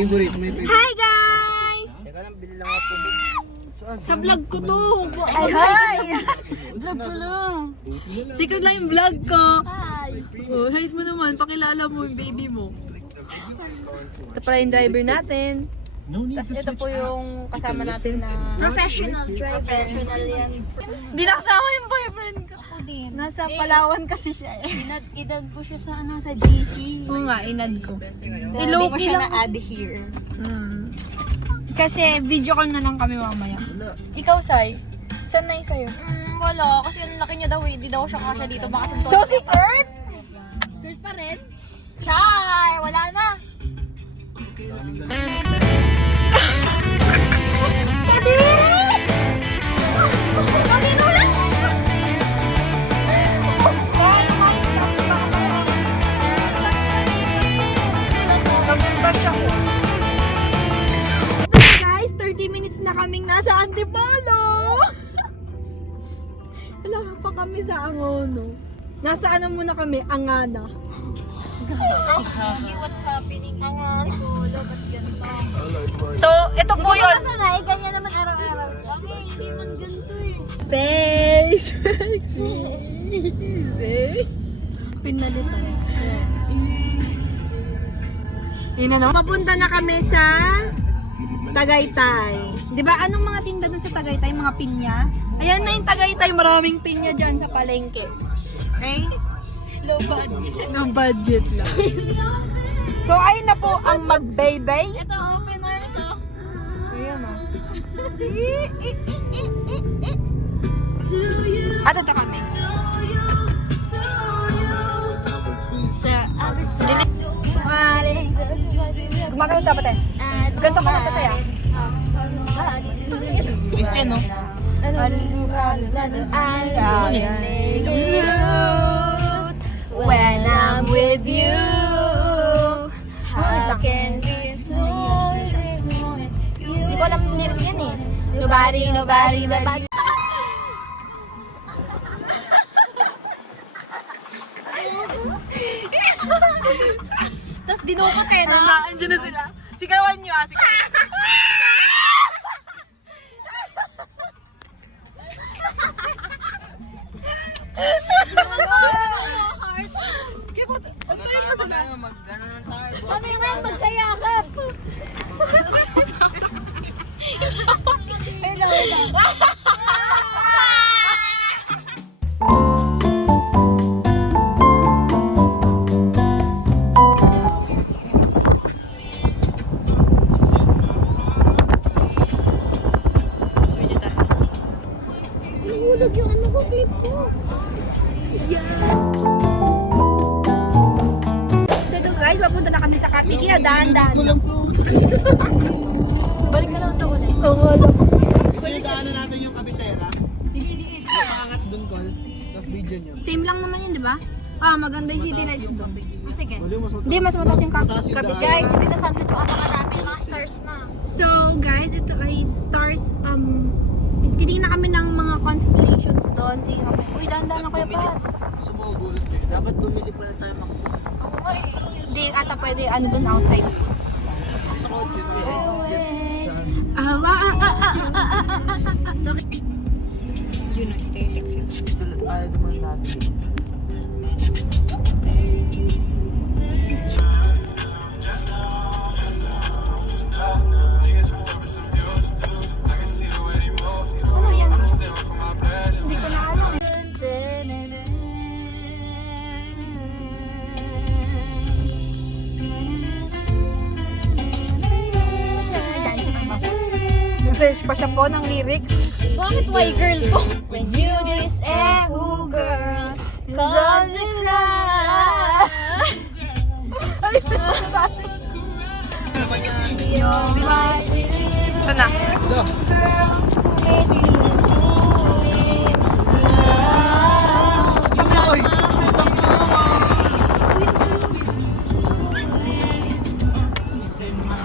favorite, may favorite. Hi guys! Teka lang, bili lang ako tubig. Sa vlog ko to. Ay, hi! Vlog ko lang. Sikat lang yung vlog ko. Hi! Oh, hide mo naman. Pakilala mo yung baby mo. Ito pala yung driver natin. Tapos ito po yung kasama natin na... Professional driver. Professional yan. Hindi nakasama yung boyfriend ko. Ako din. Nasa Palawan kasi siya eh. Inad ko siya sa sa GC. Oo nga, inad ko. Hindi ko siya na-add here. Kasi video call na lang kami mamaya. Ikaw, Sai? Saan na yung sa'yo? Wala. Kasi ang laki niya daw eh. Di daw siya kasya dito. Baka sa So, si Kurt? Kurt pa rin? Char! Wala na. Guys, 30 minutes na kaming nasa Antipolo. Wala pa kami sa Angono. Nasa ano muna kami, Angana. What's happening? Angan. Wala, ba't ganito? So, ito po yun. Sanay, ganyan naman araw-araw. Kami, hindi man ganito eh. Space. Pinalito. Yun na, no? Papunta na kami sa Tagaytay. Di ba anong mga tinda dun sa Tagaytay? Mga pinya? Ayan na yung Tagaytay. Maraming pinya dyan sa palengke. Okay? Low budget. No budget lang. So, ayun na po ang mag-baybay. Ito, openers oh. Ayan o. At ito kami. Sa other side. Mali. Gumagano dapat eh. Ganito ka natasaya. Christian, no? When I'm with you, how can this moment? Hindi ko alam lyrics yan eh. Nobody, nobody, nobody. Tapos dinukot eh, no? Andiyan na sila. Sigawan nyo ah. Kami rin magkayakap. Hulog yung ano ko, clip ko. So ito guys, papunta na kami sa Kapiki na dahan-dahan. Balik ka lang ito ulit. Oo, alam. Kasi daanan natin yung kabisera. Maangat dun, Col. Tapos video nyo. Same lang naman yun, di ba? Ah, maganda yung city lights doon. Sige. Hindi, mas mataas yung Kapiki. Guys, hindi na sunset yung abangan namin. Mga stars na. So guys, ito ay stars. Titingnan kami ng mga constellations doon. Tingnan kami. Uy, dahan-dahan ako yung pat. Gusto mo gulot eh. Dapat bumili pala tayo makapag. Oo nga eh. Hindi, ata pwede ano doon outside. Sa kotse. Yun, aesthetics yun. Ito lang tayo naman natin. Hindi ko na alam. Nag-search pa siya po ng lyrics. Bakit why girl to? When you kiss a who girl, cause the cloud. Ito na.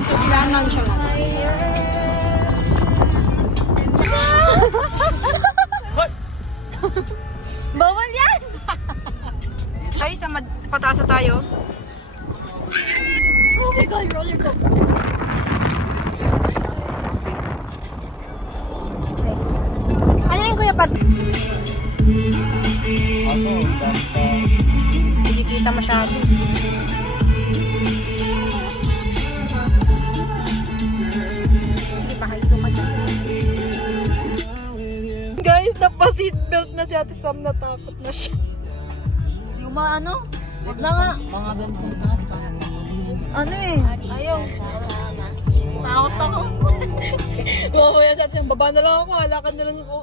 Sila nonchalant. Bawal yan! Ay, pataas na tayo. my God, roller coaster. Ano yun, Kuya Pat? Aso, basta. Hindi kita masyado. Sige, pakahilo ka dyan. Guys, napa-seatbelt na si Ate Sam, natakot na siya. Yung mga ano? Wag na nga. Mga doon sa taas. Ano eh? Ayaw. Takot ako. Mamaya si Ate Sam, baba na lang ako, halakan na lang ako.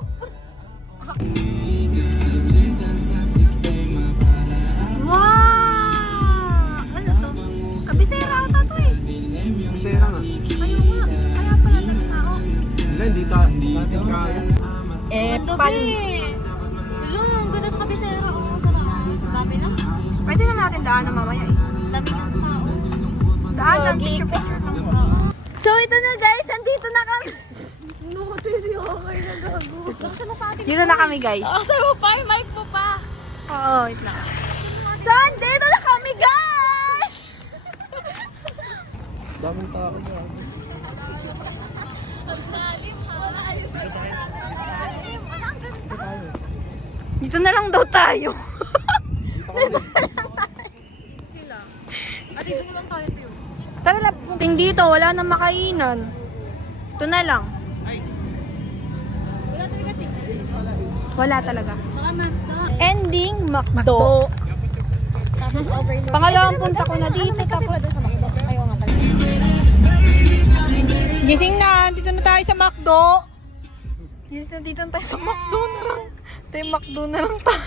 Wow! Ano to? Kabisera ata to eh. Bisera nga. Ayaw nga. Kaya pala ng tao. Wala, hindi natin kaya. Pan. Wala, ang ganda sa kabisera. Oo, sarap. Dami lang. Pwede na natin daanan mamaya eh. Dami ng tao. Daanan, picture-picture lang. So ito na guys, andito na kami. No, hindi ako kayo nagago. Basta mo pa atin. Dito na kami guys. Kasi mo pa, yung mic mo pa. Oo, wait lang. So andito na kami guys! Daming tao. Dito na lang daw tayo. At dito na lang tayo tayo. Tara na, punting dito, wala nang makainan. Ito na lang. Wala talaga signal eh. Wala talaga. Baka Ending, McDo. Tapos overload. Pangalawang punta ko na dito, tapos Sa McDo. Ayaw nga pala. gising na, dito na tayo sa McDo. Gising na, dito na tayo sa McDo na lang. Tayo McDo na lang tayo.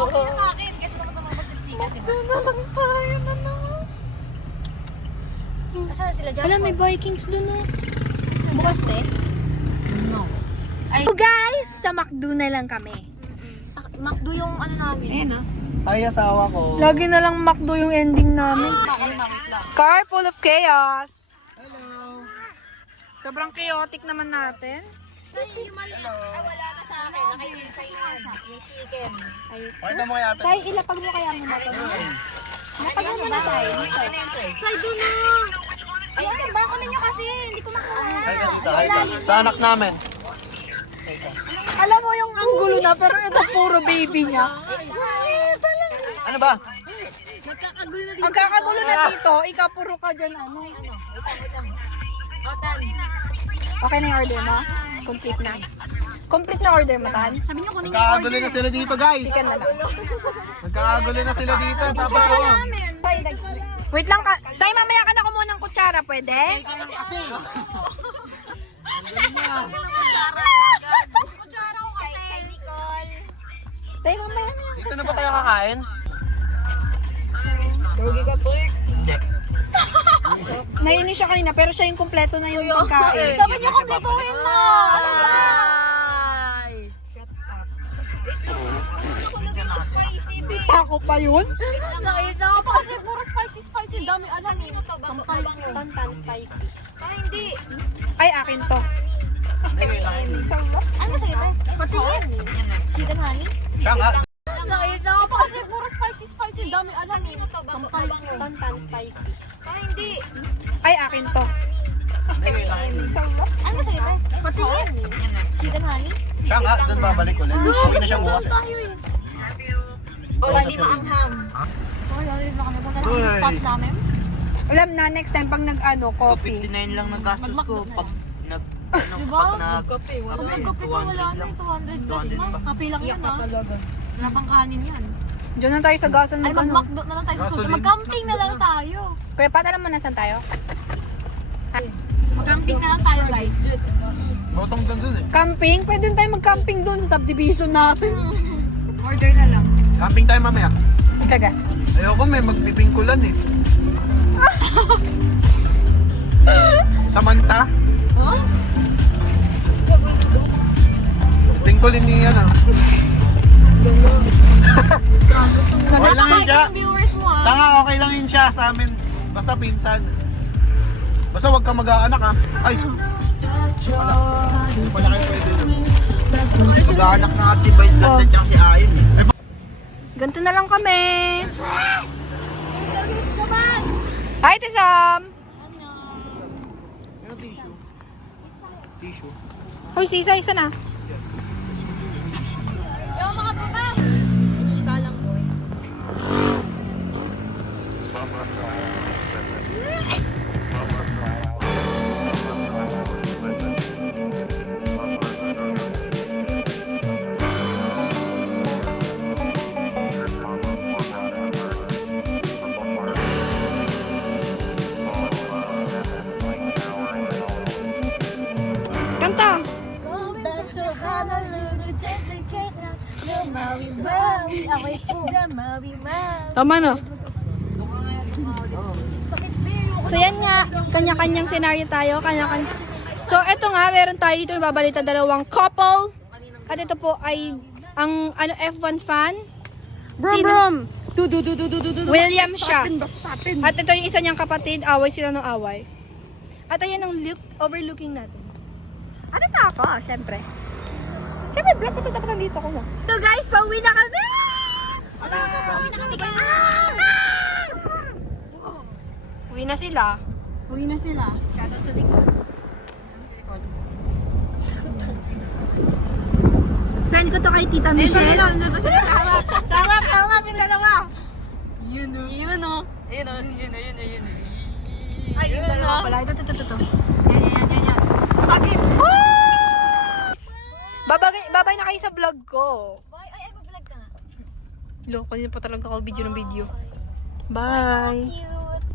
Okay na sa akin. Kasi naman sa mga magsiksikan, di ba? McDo na lang tayo na naman. Asan na sila dyan? Wala, may Vikings dun oh. Bukas te? No. Ay, So guys, sa McDo na lang kami. McDo yung ano namin. Ayan ah. Ay, asawa ko. Lagi na lang McDo yung ending namin. Car full of chaos. Hello. Sobrang chaotic naman natin. Yung maliit. Ay, wala na sa akin. Nakainin sa iyan. Yung chicken. Ayos. Pakita mo kaya ate. Say, ilapag mo kaya mo natin. Ilapag mo na, Say. Ano yun, Say? Say, doon na! Ay, yung bako ninyo kasi. Hindi ko makain. Sa anak namin. Alam mo yung anggulo na, pero ito puro baby niya. Ano ba? Nagkakagulo na Ang kakagulo na dito, ikaw puro ka dyan, ano. Wait lang. Otan. Okay na yung order mo? Complete na. Complete na order mo, Tan? Sabi niyo kunin niyo yung Nagkakagulo order. na sila dito, guys. Chicken na lang. Nagkakagulo na sila dito. Tapos ako. Wait lang ka. Say, mamaya ka na kumuha ng kutsara, pwede? Kutsara ko kasi. Kay Nicole. Tay, mamaya na yan. Dito na ba tayo kakain? Nainis siya kanina, pero siya yung kumpleto na yung pagkain. Sabi niyo kumpletuhin na. Ano ba? Ako pa yun? Nakita ko. Ito kasi puro spicy. Dami alam. Ano to? Tantan spicy. Ay, hindi. Ay, akin to. Ano sa'yo tayo? Patingin. Chicken honey? Siya nga. Nakita ko. Ito kasi puro spicy. Dami alam. Ano to? Tantan spicy. Ay, hindi. Ay, akin to. Ano sa'yo tayo? Patingin. Chicken honey? Siya nga. Doon babalik ulit. Hindi na siya bukas. O, hindi maanghang. Uy, alis na kami. Punta na yung spot namin. Alam na, next time pag nag-ano, coffee. 59 lang nagastos ko pag nag Diba? pag nag Pag nagkape ka, wala na. 200 plus na. Kape lang yan, ha? Wala pang kanin yan. Diyan na tayo sa gasan Ay, mag ano. mag-McDo na lang tayo sa susunod. Gasoline. Mag-camping na lang tayo. Kuya Pat, alam mo na saan tayo? Mag-camping na lang tayo, guys. Botong doon dun eh. Camping? Pwede tayo mag-camping doon sa subdivision natin. Order na lang. Camping tayo mamaya. Kaga. Ayoko may magbibingkulan eh. Samantha? Bingkulin niya na. Okay lang yun siya. Yung viewers mo, ha? Saka okay lang yun siya sa amin. Basta pinsan. Basta wag ka mag-aanak ha. Ay! Wala kayo pwede nun. mag-aanak na si Vice Plus at saka si Ayon eh. Ganito na lang kami. Hi, Tisam! Meron tissue. Tissue. Hoy, Sisa, isa na. Kanta! Go back to Honolulu, just like Cape Town. The Maui Maui, away po. The Maui Maui. Tama na. So yan nga, kanya-kanyang senaryo tayo, kanya-kanya. So eto nga, meron tayo dito ibabalita dalawang couple. At ito po ay ang F1 fan. Brum, brum! William siya. Bastapin. At ito yung isa niyang kapatid, away sila ng away. At ayan ang overlooking natin. At ito ako, syempre. Syempre, vlog ko ito, dapat nandito ko na. So guys, pauwi na kami! Uwi na sila. Uwi na sila. Send ko to kay Tita Michelle. Sa harap yung dalawa. Yun o. Ay, yung dalawa pala. Ito. Yan. Pagi. Babay na kayo sa vlog ko. Ay, mag-vlog ka nga. Lo, kanina pa talaga ako video ng video. Bye. Cute.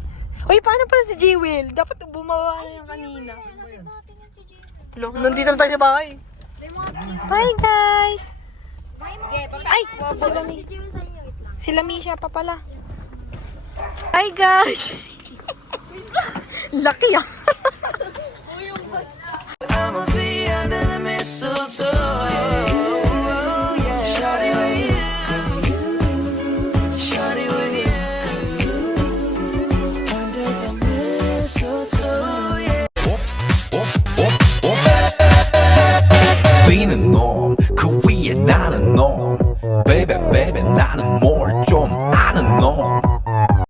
Uy, paano pala si J-Will? Dapat bumawa na yan kanina. Nakita natin yan si Jay. Lo, nandito na tayo sa bahay. Bye, guys. Ay, Si Jay sa inyo. Wait lang. sila Misha pa pala. Hi, guys. Lucky ah. I'ma be under the mistletoe.